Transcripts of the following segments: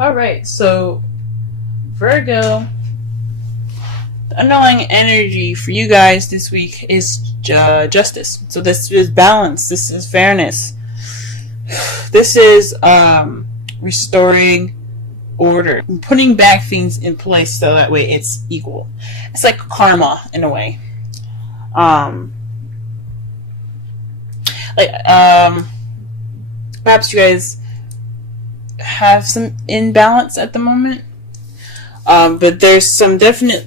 Alright, so Virgo, the underlying energy for you guys this week is justice. So this is balance. This is fairness. This is restoring order, putting back things in place so that way it's equal. It's like karma in a way. Perhaps you guys have some imbalance at the moment. But there's definitely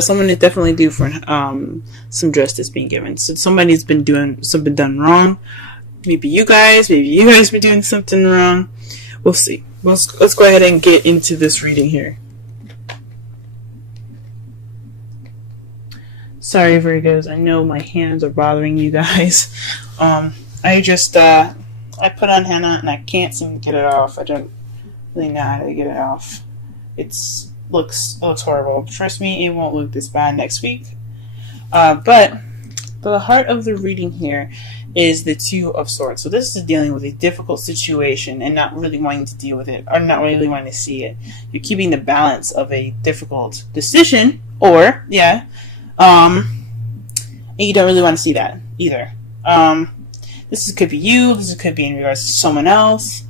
someone is definitely due for some justice being given. So somebody's been doing something done wrong. Maybe you guys been doing something wrong. We'll see. Let's go ahead and get into this reading here. Sorry, Virgos. I know my hands are bothering you guys. I put on henna and I can't seem to get it off. I don't really know how to get it off. It looks horrible. Trust me, it won't look this bad next week. But the heart of the reading here is the Two of Swords. So this is dealing with a difficult situation and not really wanting to deal with it, or not really wanting to see it. You're keeping the balance of a difficult decision, and you don't really want to see that either. This could be you. This could be in regards to someone else.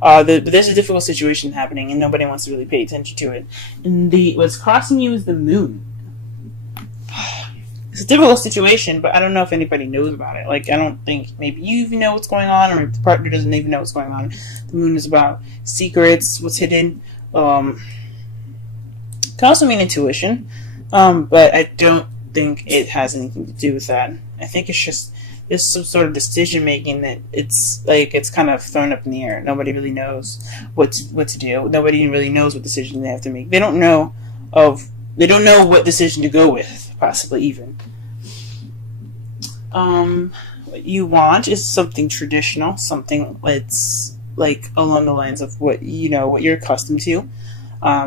But there's a difficult situation happening, and nobody wants to really pay attention to it. And what's crossing you is the moon. It's a difficult situation, but I don't know if anybody knows about it. Like, I don't think maybe you even know what's going on, or if the partner doesn't even know what's going on. The moon is about secrets, what's hidden. Can also mean intuition, but I don't think it has anything to do with that. I think it's just there's some sort of decision making that it's kind of thrown up in the air. Nobody really knows what to do. Nobody really knows what decision they have to make. They don't know what decision to go with, possibly even. What you want is something traditional, something that's like along the lines of what you're accustomed to.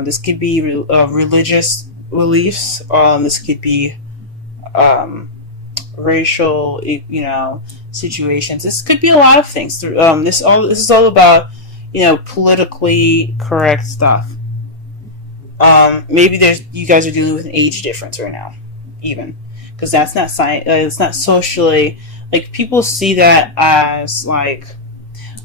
This could be religious beliefs. This could be racial, situations. This could be a lot of things. This is all about, politically correct stuff. Maybe you guys are dealing with an age difference right now, even, because that's not it's not socially, like, people see that as like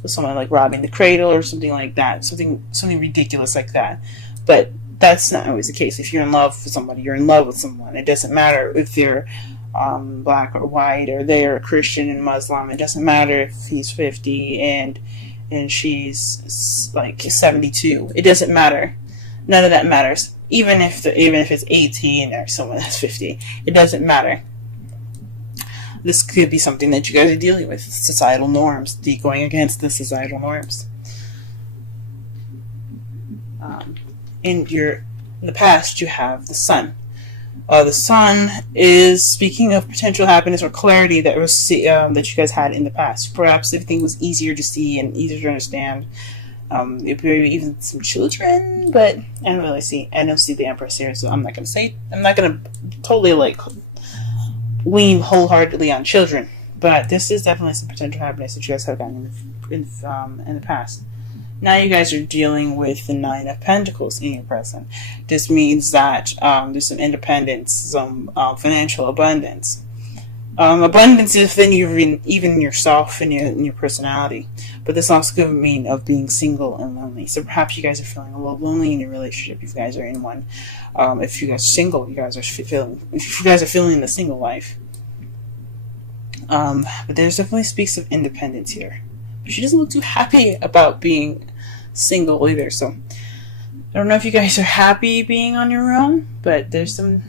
someone like robbing the cradle or something like that, something ridiculous like that. But that's not always the case. If you're in love with somebody, you're in love with someone. It doesn't matter if they're black or white, or they're Christian and Muslim. It doesn't matter if he's 50 and she's like 72. It doesn't matter. None of that matters. Even if it's 18 or someone that's 50, it doesn't matter. This could be something that you guys are dealing with. Societal norms, going against the societal norms. In the past, you have the Sun. The Sun is speaking of potential happiness or clarity that that you guys had in the past. Perhaps everything was easier to see and easier to understand. Maybe even some children, but I don't see the Empress here, so I'm not gonna totally lean wholeheartedly on children. But this is definitely some potential happiness that you guys have gotten in the past. Now you guys are dealing with the Nine of Pentacles in your present. This means that there's some independence, some financial abundance. Abundance within even yourself and your personality. But this also could mean of being single and lonely. So perhaps you guys are feeling a little lonely in your relationship if you guys are in one. If you guys are single, if you guys are feeling the single life. But there's definitely speaks of independence here. But she doesn't look too happy about being single either. So I don't know if you guys are happy being on your own, but some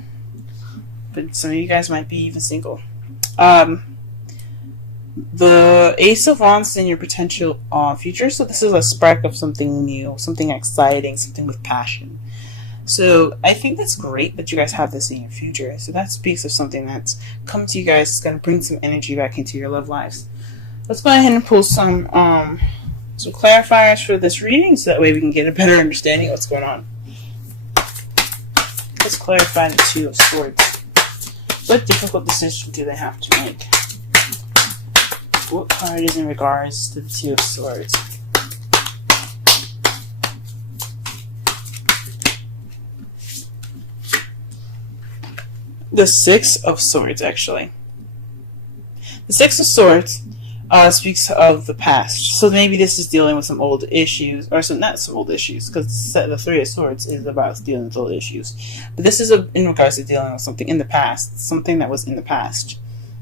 of you guys might be even single. The Ace of Wands in your potential future. So this is a spark of something new, something exciting, something with passion. So I think that's great that you guys have this in your future. So that speaks of something that's come to you guys. It's going to bring some energy back into your love lives. Let's go ahead and pull some clarifiers for this reading, so that way we can get a better understanding of what's going on. Let's clarify the Two of Swords. What difficult decision do they have to make? What card is in regards to the Two of Swords? The Six of Swords, actually. The Six of Swords speaks of the past. So maybe this is dealing with some old issues, or not some old issues, because the Three of Swords is about dealing with old issues. But this is in regards to dealing with something in the past, something that was in the past.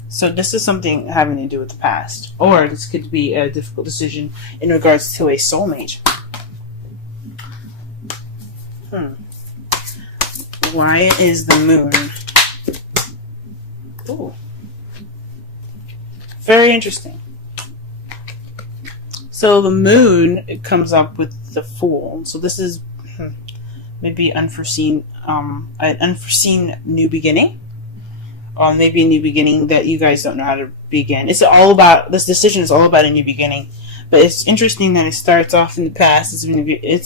So this is something having to do with the past. Or this could be a difficult decision in regards to a soulmate. Why is the moon? Ooh. Very interesting. So the moon, it comes up with the Fool. So this is maybe an unforeseen new beginning. Maybe a new beginning that you guys don't know how to begin. This decision is all about a new beginning. But it's interesting that it starts off in the past. It's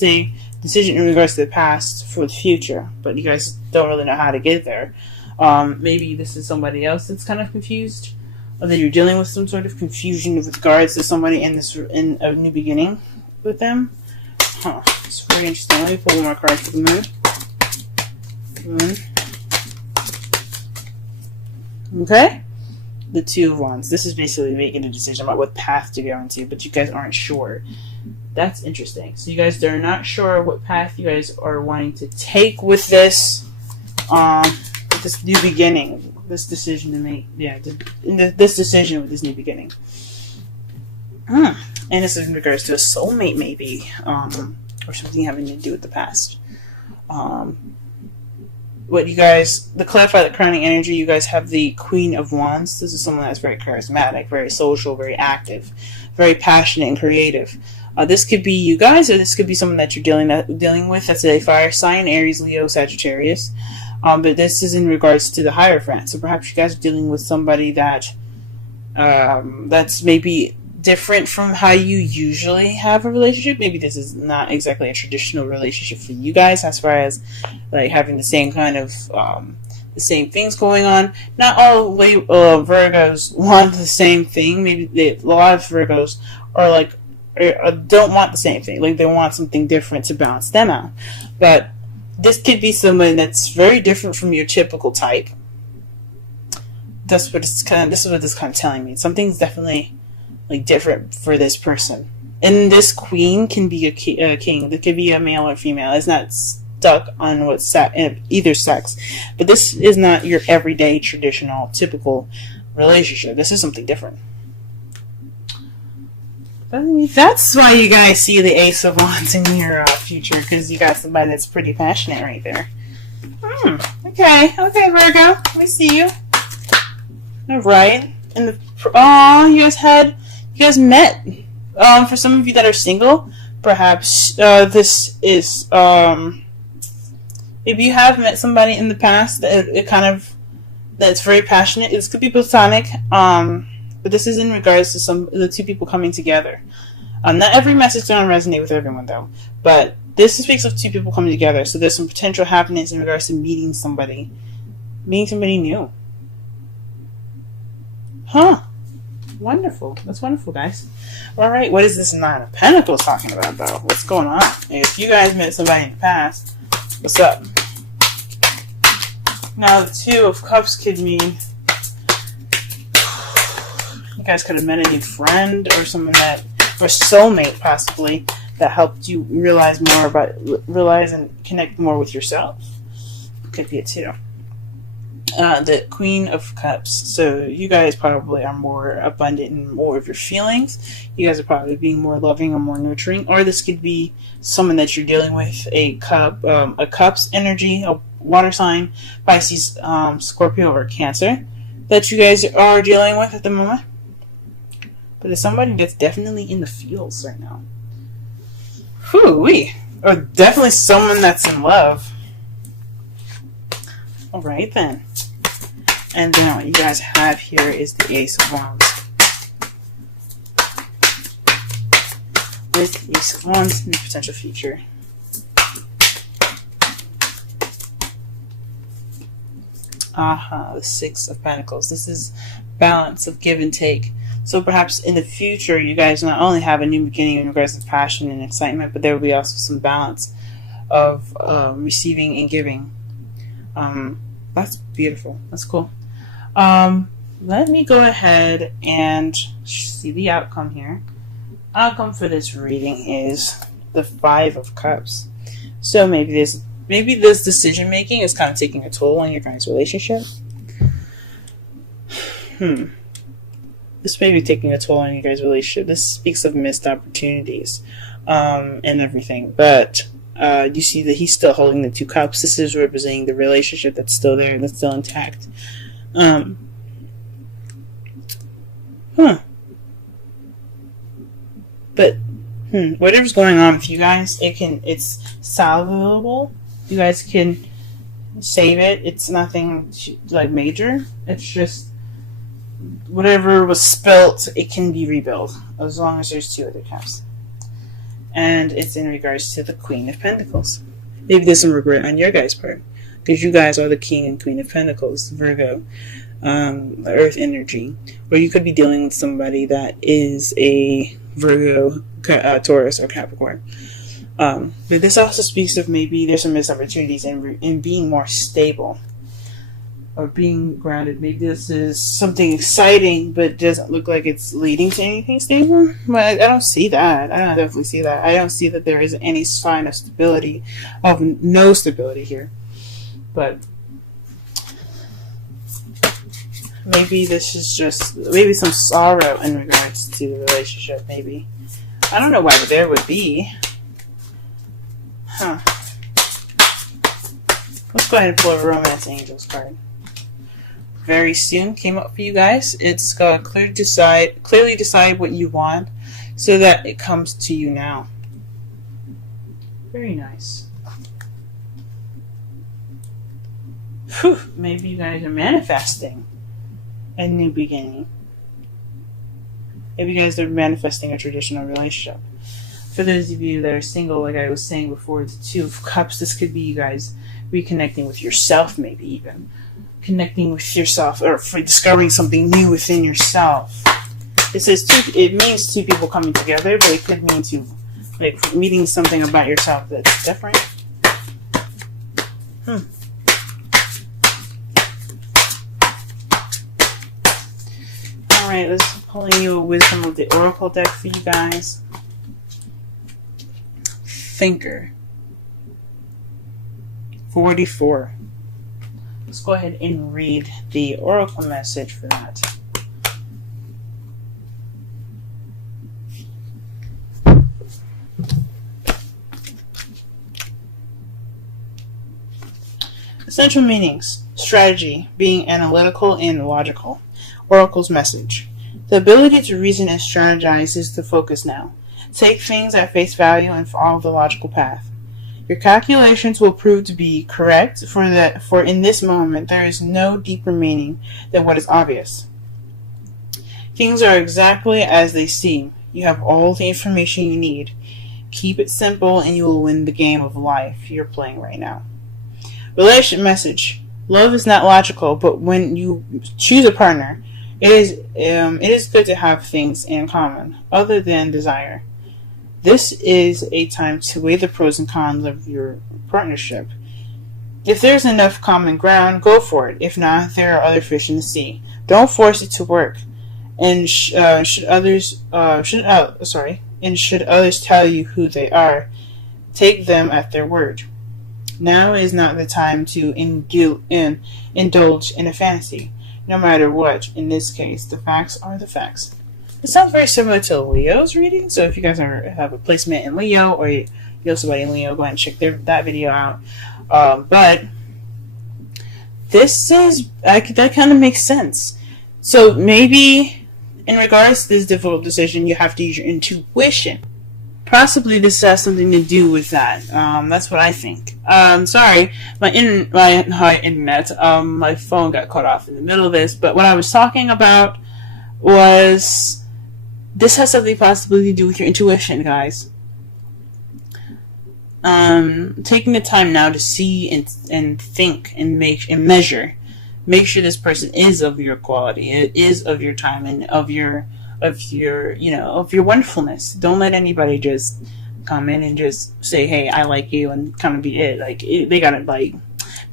a decision in regards to the past for the future. But you guys don't really know how to get there. Maybe this is somebody else that's kind of confused. Or that you're dealing with some sort of confusion with regards to somebody in a new beginning with them. It's very interesting. Let me pull one more card for the moon. Okay? The Two of Wands. This is basically making a decision about what path to go into, but you guys aren't sure. That's interesting. So you guys are not sure what path you guys are wanting to take with this new beginning. This decision to make, this decision with this new beginning. And this is in regards to a soulmate, maybe, or something having to do with the past. To clarify the crowning energy, you guys have the Queen of Wands. This is someone that's very charismatic, very social, very active, very passionate and creative. This could be you guys, or this could be someone that you're dealing with. That's a fire sign, Aries, Leo, Sagittarius. But this is in regards to the Hierophant. So perhaps you guys are dealing with somebody that that's maybe different from how you usually have a relationship. Maybe this is not exactly a traditional relationship for you guys, as far as like having the same kind of the same things going on. Not all Virgos want the same thing. Maybe a lot of Virgos are like don't want the same thing. Like they want something different to balance them out. But this could be someone that's very different from your typical type. This is what this kind of telling me. Something's definitely like different for this person. And this queen can be a king. It could be a male or female. It's not stuck on either sex. But this is not your everyday, traditional, typical relationship. This is something different. That's why you guys see the Ace of Wands in your future, because you got somebody that's pretty passionate right there. Okay, Virgo, we see you. All right, and you guys met. For some of you that are single, perhaps this is if you have met somebody in the past that's very passionate. This could be platonic. But this is in regards to the two people coming together. Not every message is going to resonate with everyone, though. But this speaks of two people coming together. So there's some potential happiness in regards to meeting somebody new. Wonderful. That's wonderful, guys. All right, what is this Nine of Pentacles talking about, though? What's going on? If you guys met somebody in the past, what's up? Now, the Two of Cups could mean you guys could have met a new friend or someone or soulmate possibly that helped you realize and connect more with yourself. Could be it too. The Queen of Cups. So you guys probably are more abundant in more of your feelings. You guys are probably being more loving or more nurturing. Or this could be someone that you're dealing with, a Cups energy, a water sign, Pisces, Scorpio, or Cancer that you guys are dealing with at the moment. But it's somebody that's definitely in the feels right now. Whoo-wee. Or definitely someone that's in love. Alright then. And then what you guys have here is the Ace of Wands. With the Ace of Wands in the potential future. The Six of Pentacles. This is balance of give and take. So perhaps in the future, you guys not only have a new beginning in regards to passion and excitement, but there will be also some balance of receiving and giving. That's beautiful. That's cool. Let me go ahead and see the outcome here. Outcome for this reading is the Five of Cups. So maybe this decision making is kind of taking a toll on your guys' relationship. This may be taking a toll on you guys' relationship. This speaks of missed opportunities and everything. But you see that he's still holding the Two Cups. This is representing the relationship that's still there, that's still intact. But whatever's going on with you guys, it's salvageable. You guys can save it. It's nothing like major. It's just whatever was spilt, it can be rebuilt as long as there's two other cups. And it's in regards to the Queen of Pentacles. Maybe there's some regret on your guys' part, because you guys are the King and Queen of Pentacles, Virgo, the Earth energy. Or you could be dealing with somebody that is a Virgo, Taurus, or Capricorn. But this also speaks of maybe there's some missed opportunities in being more stable or being grounded. Maybe this is something exciting, but doesn't look like it's leading to anything stable. But I don't see that. I don't definitely see that. I don't see that there is any sign of stability, of no stability here. But maybe this is just maybe some sorrow in regards to the relationship. Maybe I don't know why there would be. Let's go ahead and pull a Romance Angels card. Very soon came up for you guys. It's clearly decide what you want so that it comes to you now. Very nice. Whew, maybe you guys are manifesting a new beginning. Maybe you guys are manifesting a traditional relationship. For those of you that are single, like I was saying before, the Two of Cups, this could be you guys reconnecting with yourself, maybe even connecting with yourself, or for discovering something new within yourself. It says it means two people coming together, but it could mean like meeting something about yourself that's different. Alright, let's pulling you a Wisdom of the Oracle deck for you guys. Thinker. 44. Let's go ahead and read the Oracle message for that. Essential meanings. Strategy. Being analytical and logical. Oracle's message. The ability to reason and strategize is the focus now. Take things at face value and follow the logical path. Your calculations will prove to be correct, for in this moment there is no deeper meaning than what is obvious. Things are exactly as they seem. You have all the information you need. Keep it simple and you will win the game of life you're playing right now. Relationship message. Love is not logical, but when you choose a partner, it is good to have things in common other than desire. This is a time to weigh the pros and cons of your partnership. If there's enough common ground, go for it. If not, there are other fish in the sea. Don't force it to work. And should others tell you who they are, take them at their word. Now is not the time to indulge in a fantasy. No matter what, in this case, the facts are the facts. It sounds very similar to Leo's reading, so if you guys have a placement in Leo, or you know somebody in Leo, go ahead and check that video out. But this is, that kind of makes sense. So maybe in regards to this difficult decision, you have to use your intuition. Possibly this has something to do with that. That's what I think. Sorry, my internet, my phone got cut off in the middle of this, but what I was talking about was this has something possibly to do with your intuition, guys. Taking the time now to see and think and measure. Make sure this person is of your quality. It is of your time and of your wonderfulness. Don't let anybody just come in and just say, "Hey, I like you," and kind of be it. Like they gotta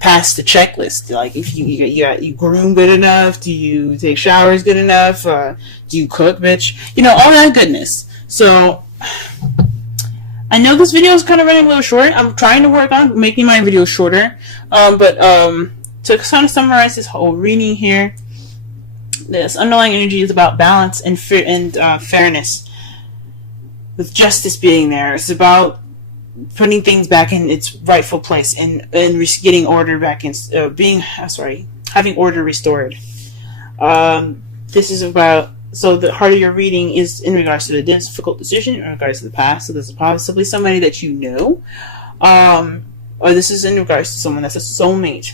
pass the checklist. Like if you groom good enough, do you take showers good enough, do you cook, bitch, all that goodness. So I know this video is kind of running a little short. I'm trying to work on making my video shorter, but to kind of summarize this whole reading here, this underlying energy is about balance and fairness, with justice being there. It's about putting things back in its rightful place and getting order back in, having order restored. This is about, so the heart of your reading is in regards to the difficult decision, in regards to the past. So this is possibly somebody that you know, or this is in regards to someone that's a soulmate.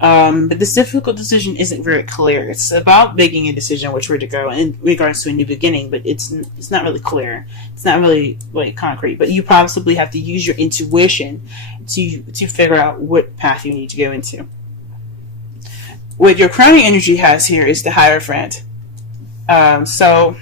But this difficult decision isn't very clear. It's about making a decision which way to go in regards to a new beginning, but it's not really clear. It's not really like concrete. But you possibly have to use your intuition to figure out what path you need to go into. What your crowning energy has here is the Hierophant. So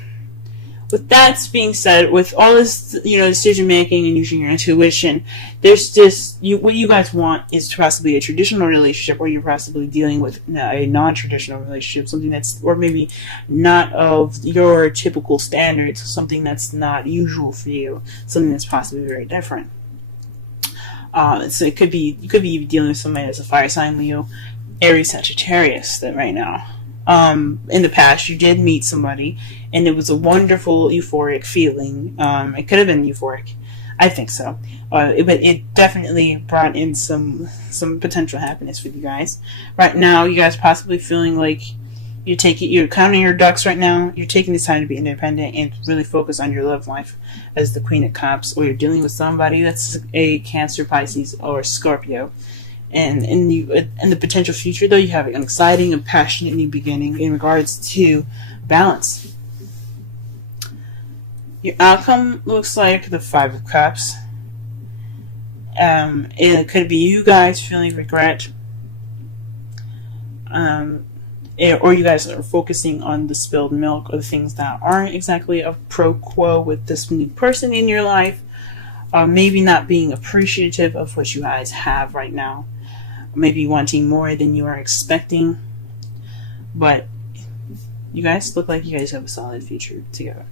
with that being said, with all this, decision making and using your intuition, there's just what you guys want is possibly a traditional relationship, or you're possibly dealing with a non-traditional relationship, something that's, or maybe not of your typical standards, something that's not usual for you, something that's possibly very different. So you could be dealing with somebody that's a fire sign, Leo, Aries, Sagittarius, that right now. In the past, you did meet somebody, and it was a wonderful, euphoric feeling. It could have been euphoric. I think so. But it definitely brought in some potential happiness for you guys. Right now, you guys possibly feeling like you're counting your ducks right now. You're taking this time to be independent and really focus on your love life as the Queen of Cups, or you're dealing with somebody that's a Cancer, Pisces, or Scorpio. And in the potential future, though, you have an exciting and passionate new beginning in regards to balance. Your outcome looks like the Five of Cups. It could be you guys feeling regret, or you guys are focusing on the spilled milk, or the things that aren't exactly a pro quo with this new person in your life. Maybe not being appreciative of what you guys have right now. Maybe wanting more than you are expecting. But you guys look like you guys have a solid future together.